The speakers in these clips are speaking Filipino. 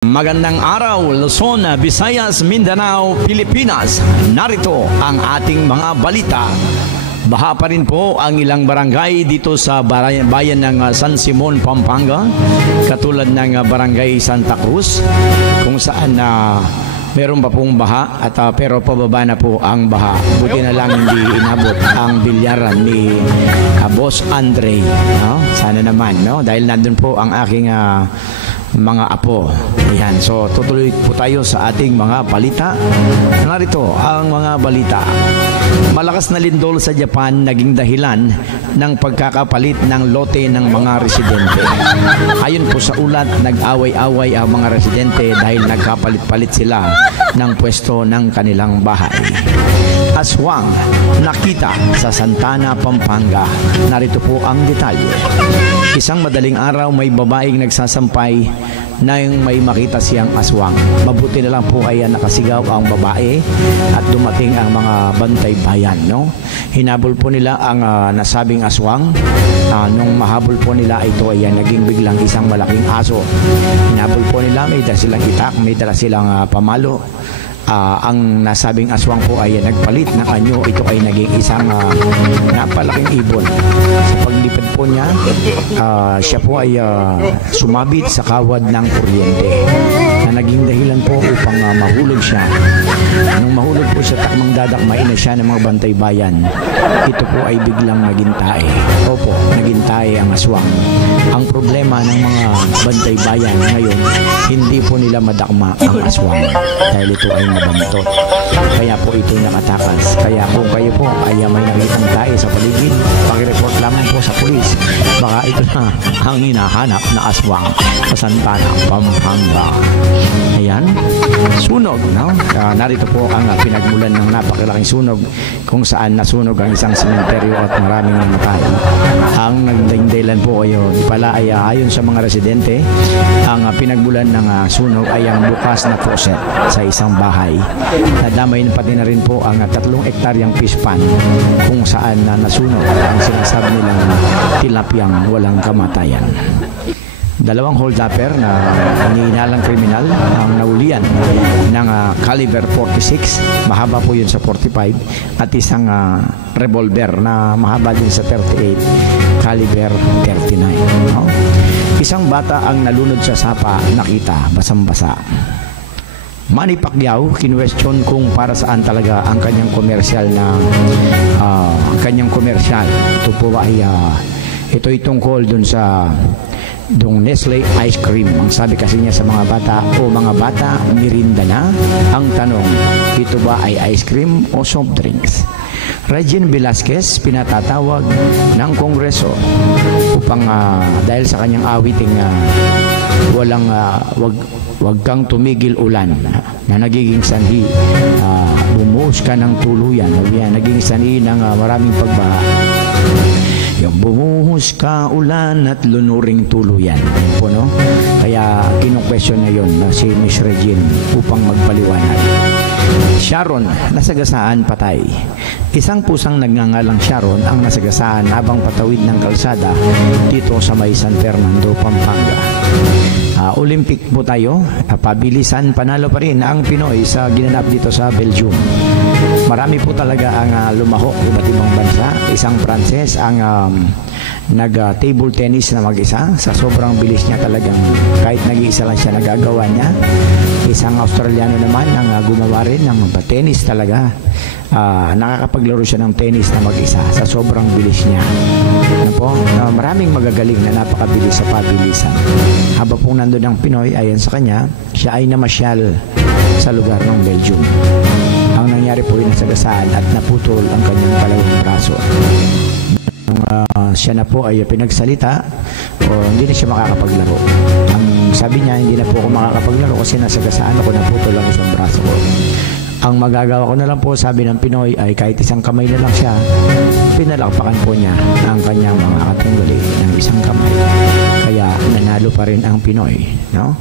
Magandang araw, Luzon, Visayas, Mindanao, Pilipinas. Narito ang ating mga balita. Baha pa rin po ang ilang barangay dito sa bayan ng San Simon, Pampanga, katulad ng barangay Santa Cruz, kung saan meron pa pong baha at pero pababa na po ang baha. Buti na lang hindi inabot ang bilyaran ni Boss Andre. No? Sana naman, no? Dahil nandun po ang aking mga apo. Ayan. So, tutuloy po tayo sa ating mga balita. Narito ang mga balita. Malakas na lindol sa Japan naging dahilan ng pagkakapalit ng lote ng mga residente. Ayon po sa ulat, nag-away-away ang mga residente dahil nagkapalit-palit sila ng pwesto ng kanilang bahay. Aswang nakita sa Santana, Pampanga. Narito po ang detalye. Isang madaling araw, may babaeng nagsasampay na yung may makita siyang aswang. Mabuti na lang po kaya nakasigaw ang babae at dumating ang mga bantay bayan. No? Hinabol po nila ang nasabing aswang. Nung mahabol po nila ito ay naging biglang isang malaking aso. Hinabol po nila, may dala silang itak, may dala silang pamalo. Ang nasabing aswang po ay nagpalit ng anyo. Ito ay naging isang napalaking ibon. Sa paglipad po niya, siya po ay sumabit sa kawad ng kuryente na naging dahilan po upang mahulog siya. Nung mahulog po siya, takmang dadakmain na siya ng mga bantay bayan. Ito po ay biglang nagintae. Opo, nagintae ang aswang. Ang problema ng mga bantay bayan ngayon, hindi po nila madakma ang aswang dahil ito ay nabantot. Kaya po ito nakatakas. Kaya kung kayo po ay may nakitang tae sa paligid, pakireport lamang po sa pulis. Baka ito na ang hinahanap na aswang sa Santana, Pampanga. Ayan. Sunog, no? Narito po ang pinagmulan ng napakalaking sunog kung saan nasunog ang isang sementeryo at maraming namatay. Ang nagdahilan po ay ayon sa mga residente, ang pinagmulan ng sunog ay ang bukas na faucet sa isang bahay. Nadamay pati na rin po ang 3 hektaryang fish pond kung saan nasunog ang sinasabi nilang tilapiyang walang kamatayan. 2 hold-upper na hinihinalang kriminal ang naulian ng caliber 46, mahaba po yun sa 45, at isang revolver na mahaba din sa 38, caliber 39. No? Isang bata ang nalunod sa sapa, nakita, basang-basa. Manny Pacquiao, kinwestiyon kung para saan talaga ang kanyang komersyal Ito po ay ito'y tungkol dun sa Nestle ice cream. Ang sabi kasi niya sa mga bata, mga bata, mirinda na. Ang tanong, ito ba ay ice cream o soft drinks? Regine Velasquez pinatatawag ng Kongreso upang dahil sa kanyang awiting wag kang tumigil ulan na nagiging sanhi, bumuhos ka ng tuluyan, naging sanhi ng maraming pagbaha. Yung bumuhos ka ulan at lunuring tuluyan. Yan po, no? Kaya kinu-question niya yun si Miss Regine upang magpaliwanag. Sharon, nasagasaan patay. Isang pusang nagngangalang Sharon ang nasagasaan habang patawid ng kalsada dito sa may San Fernando, Pampanga. Olympic po tayo, pabilisan, panalo pa rin ang Pinoy sa ginanap dito sa Belgium. Marami po talaga ang lumahok iba't ibang bansa. Isang Pranses ang nag-table tennis na mag-isa. Sa sobrang bilis niya talagang kahit nag-iisa lang siya nagagawa niya. Isang Australiano naman ang gumawa rin ng tennis talaga. Nakakapaglaro siya ng tennis na mag-isa sa sobrang bilis niya. Ano po? Maraming magagaling na napakabilis sa pabilisan. Habang pong nandun ang Pinoy, ayon sa kanya, siya ay namasyal sa lugar ng Belgium. Ang nangyari po ay nasagasaan at naputol ang kanyang kalawang braso. Siya na po ay pinagsalita hindi na siya makakapaglaro. Ang sabi niya, hindi na po ako makakapaglaro kasi nasagasaan ako, naputol ang isang braso ko. Ang magagawa ko na lang po, sabi ng Pinoy, ay kahit isang kamay na lang siya, pinalakpakan po niya ang kanyang mga katunggali ng isang kamay. Kaya nanalo pa rin ang Pinoy. No?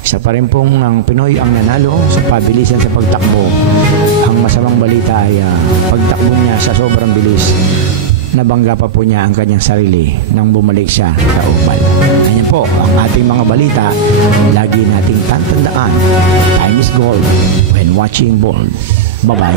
Isa pa rin pong ang Pinoy ang nanalo sa pabilisan sa pagtakbo. Ang masamang balita ay pagtakbo niya sa sobrang bilis. nabangga pa po niya ang kanyang sarili nang bumalik siya sa Ugban. Ganyan po ang ating mga balita. Lagi nating tatandaan, time is gold when watching ball. Bye-bye.